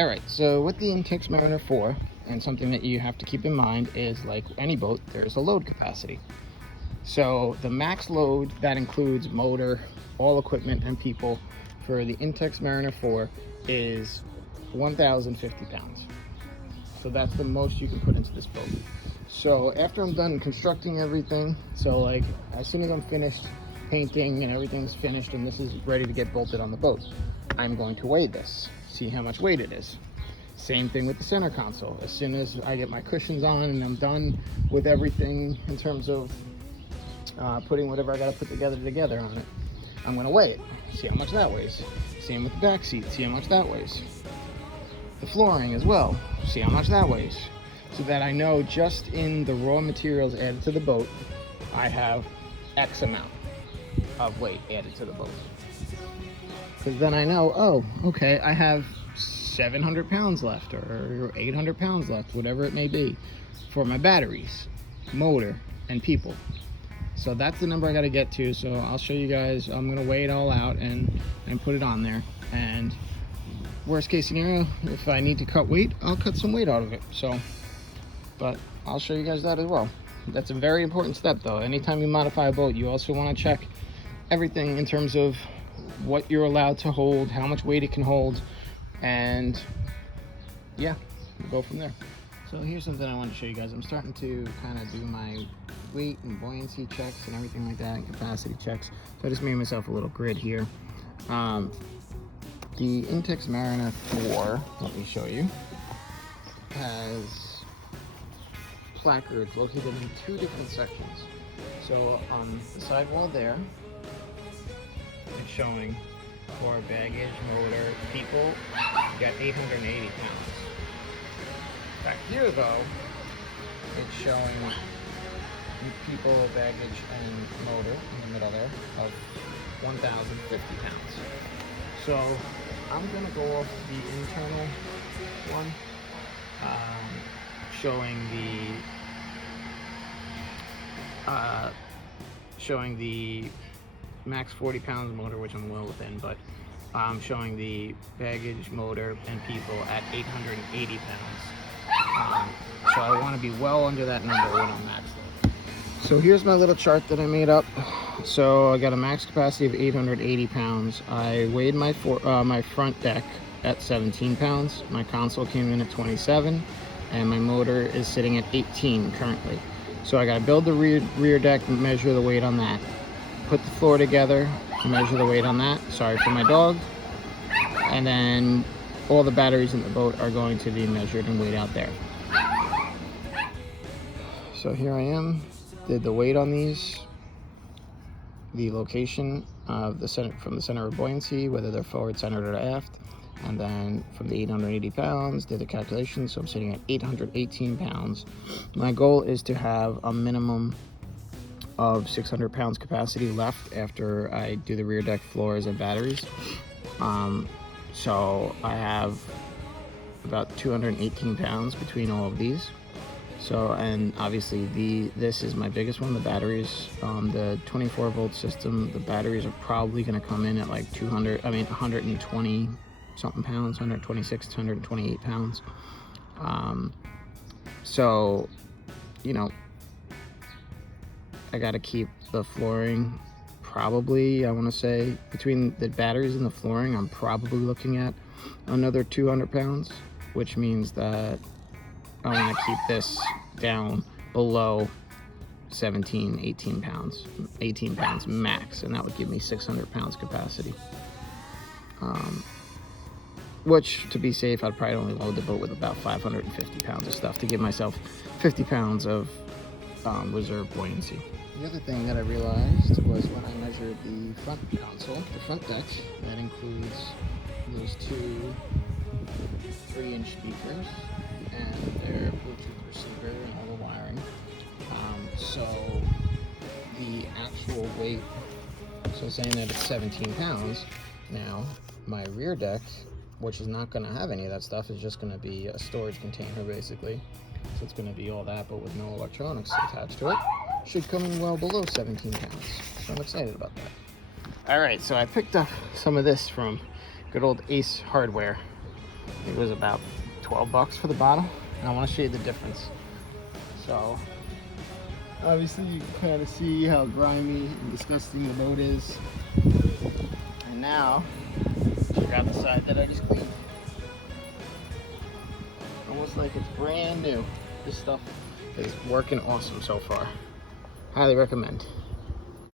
All right, so with the Intex Mariner 4, and something that you have to keep in mind is, like any boat, there's a load capacity. So the max load that includes motor, all equipment, and people for the Intex Mariner 4 is 1,050 pounds. So that's the most you can put into this boat. So after I'm done constructing everything, so like as soon as I'm finished painting and everything's finished and this is ready to get bolted on the boat, I'm going to weigh this, see how much weight it is. Same thing with the center console. As soon as I get my cushions on and I'm done with everything in terms of putting whatever I got to put together on it, I'm going to weigh it, see how much that weighs. Same with the back seat, see how much that weighs. The flooring as well, see how much that weighs. So that I know just in the raw materials added to the boat, I have X amount of weight added to the boat. Because then I know, oh, okay, I have 700 pounds left or 800 pounds left, whatever it may be, for my batteries, motor, and people. So that's the number I got to get to. So I'll show you guys. I'm going to weigh it all out and put it on there. And worst case scenario, if I need to cut weight, I'll cut some weight out of it. So, but I'll show you guys that as well. That's a very important step though. Anytime you modify a boat, you also want to check everything in terms of what you're allowed to hold, how much weight it can hold, and yeah, we'll go from there. So here's something I want to show you guys. I'm starting to kind of do my weight and buoyancy checks and everything like that, and capacity checks. So I just made myself a little grid here. The Intex Mariner 4, let me show you, has placards located in 2 different sections. So on the sidewall there, it's showing for baggage, motor, people, you got 880 pounds. Back here though, it's showing people, baggage, and motor in the middle there of 1,050 pounds. So I'm gonna go off the internal one, showing the max 40 pounds motor, which I'm well within, but showing the baggage, motor, and people at 880 pounds. So I want to be well under that number when I'm maxed out. So here's my little chart that I made up. So I got a max capacity of 880 pounds. I weighed my front deck at 17 pounds. My console came in at 27, and my motor is sitting at 18 currently. So I got to build the rear deck, measure the weight on that. Put the floor together, measure the weight on that. Sorry for my dog. And then all the batteries in the boat are going to be measured and weighed out there. So here I am, did the weight on these, the location of the center, from the center of buoyancy, whether they're forward, centered, or aft, and then from the 880 pounds, did the calculation, so I'm sitting at 818 pounds. My goal is to have a minimum of 600 pounds capacity left after I do the rear deck, floors, and batteries. So I have about 218 pounds between all of these. So, and obviously this is my biggest one, the batteries. The 24 volt system, the batteries are probably going to come in at like 120 something pounds, 126 to 128 pounds. So, you know, I got to keep the flooring, probably, I want to say, between the batteries and the flooring, I'm probably looking at another 200 pounds, which means that I want to keep this down below 17, 18 pounds max, and that would give me 600 pounds capacity. Which, to be safe, I'd probably only load the boat with about 550 pounds of stuff to give myself 50 pounds of reserve buoyancy. The other thing that I realized was when I measured the front console, the front deck, that includes those 2 3-inch speakers and their Bluetooth receiver and all the wiring. So the actual weight, so saying that it's 17 pounds, now my rear deck, which is not going to have any of that stuff, is just going to be a storage container basically. So it's going to be all that, but with no electronics attached to it. Should come in well below 17 pounds. So I'm excited about that. All right, so I picked up some of this from good old Ace Hardware. It was about 12 bucks for the bottle, and I want to show you the difference. So obviously you can kind of see how grimy and disgusting the boat is. And now check out the side that I just cleaned. Almost like it's brand new. This stuff is working awesome so far. Highly recommend.